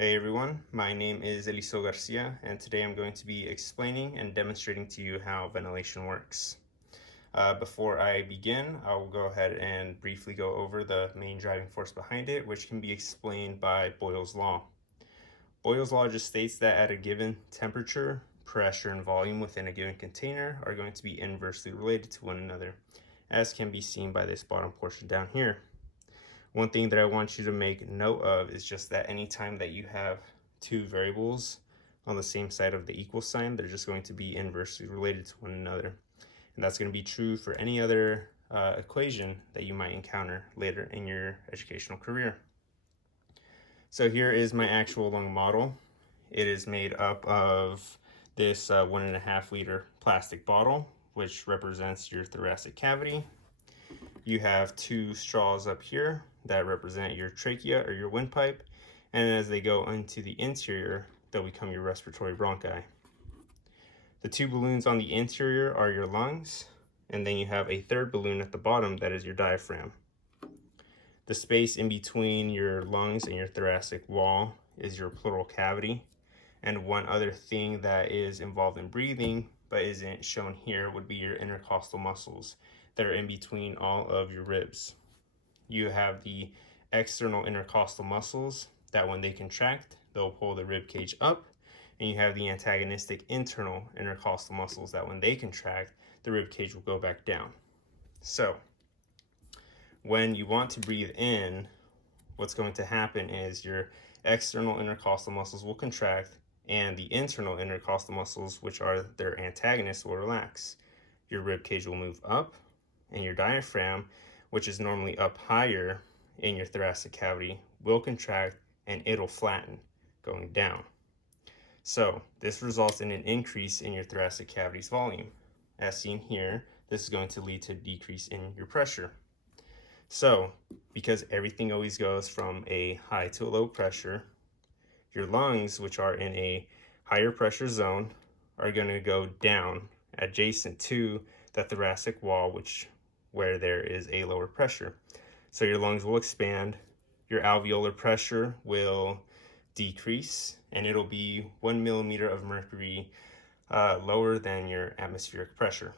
Hey everyone, my name is Eliseo Garcia, and today I'm going to be explaining and demonstrating to you how ventilation works. Before I begin, I'll go ahead and briefly go over the main driving force behind it, which can be explained by Boyle's law. Boyle's law just states that at a given temperature, pressure, and volume within a given container are going to be inversely related to one another, as can be seen by this bottom portion down here. One thing that I want you to make note of is just that anytime that you have two variables on the same side of the equal sign, they're just going to be inversely related to one another. And that's going to be true for any other equation that you might encounter later in your educational career. So here is my actual lung model. It is made up of this 1.5 liter plastic bottle, which represents your thoracic cavity. You have two straws up here that represent your trachea or your windpipe, and as they go into the interior, they'll become your respiratory bronchi. The two balloons on the interior are your lungs, and then you have a third balloon at the bottom that is your diaphragm. The space in between your lungs and your thoracic wall is your pleural cavity. And one other thing that is involved in breathing but isn't shown here would be your intercostal muscles that are in between all of your ribs. You have the external intercostal muscles that when they contract, they'll pull the rib cage up, and you have the antagonistic internal intercostal muscles that when they contract, the rib cage will go back down. So when you want to breathe in, what's going to happen is your external intercostal muscles will contract and the internal intercostal muscles, which are their antagonists, will relax. Your rib cage will move up, and your diaphragm, which is normally up higher in your thoracic cavity, will contract and it'll flatten, going down. So this results in an increase in your thoracic cavity's volume. As seen here, this is going to lead to a decrease in your pressure. So because everything always goes from a high to a low pressure, your lungs, which are in a higher pressure zone, are going to go down adjacent to the thoracic wall, where there is a lower pressure. So your lungs will expand, your alveolar pressure will decrease, and it'll be 1 millimeter of mercury lower than your atmospheric pressure.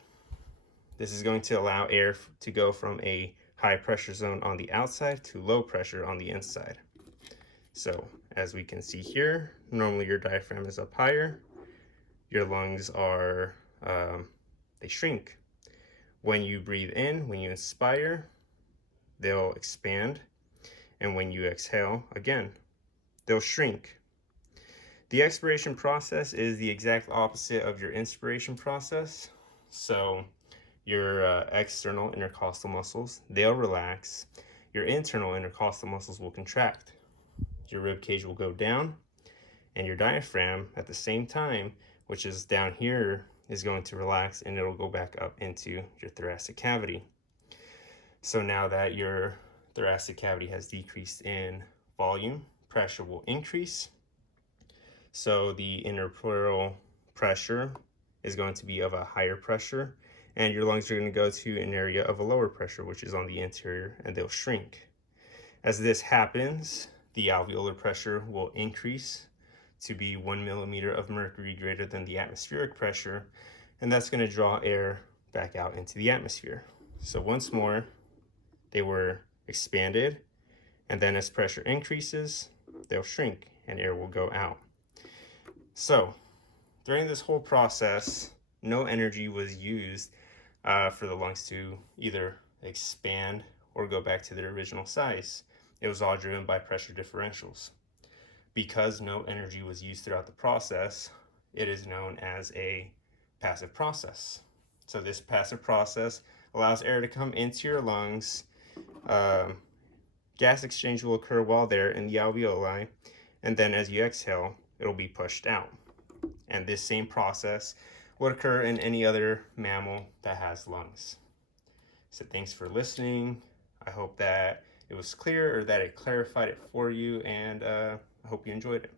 This is going to allow air to go from a high pressure zone on the outside to low pressure on the inside. So as we can see here, normally your diaphragm is up higher, your lungs are, they shrink. When you breathe in, when you inspire, they'll expand, and when you exhale, again, they'll shrink. The expiration process is the exact opposite of your inspiration process. So your external intercostal muscles, they'll relax. Your internal intercostal muscles will contract. Your rib cage will go down, and your diaphragm at the same time, which is down here, is going to relax, and it'll go back up into your thoracic cavity. So now that your thoracic cavity has decreased in volume, pressure will increase. So the interpleural pressure is going to be of a higher pressure, and your lungs are going to go to an area of a lower pressure, which is on the interior, and they'll shrink. As this happens, the alveolar pressure will increase to be 1 millimeter of mercury greater than the atmospheric pressure, and that's going to draw air back out into the atmosphere. So once more, they were expanded, and then as pressure increases, they'll shrink and air will go out. So during this whole process, no energy was used for the lungs to either expand or go back to their original size. It was all driven by pressure differentials. Because no energy was used throughout the process, it is known as a passive process. So this passive process allows air to come into your lungs. Gas exchange will occur while there in the alveoli, and then as you exhale, it'll be pushed out. And this same process would occur in any other mammal that has lungs. So thanks for listening. I hope that it was clear, or that it clarified it for you, and I hope you enjoyed it.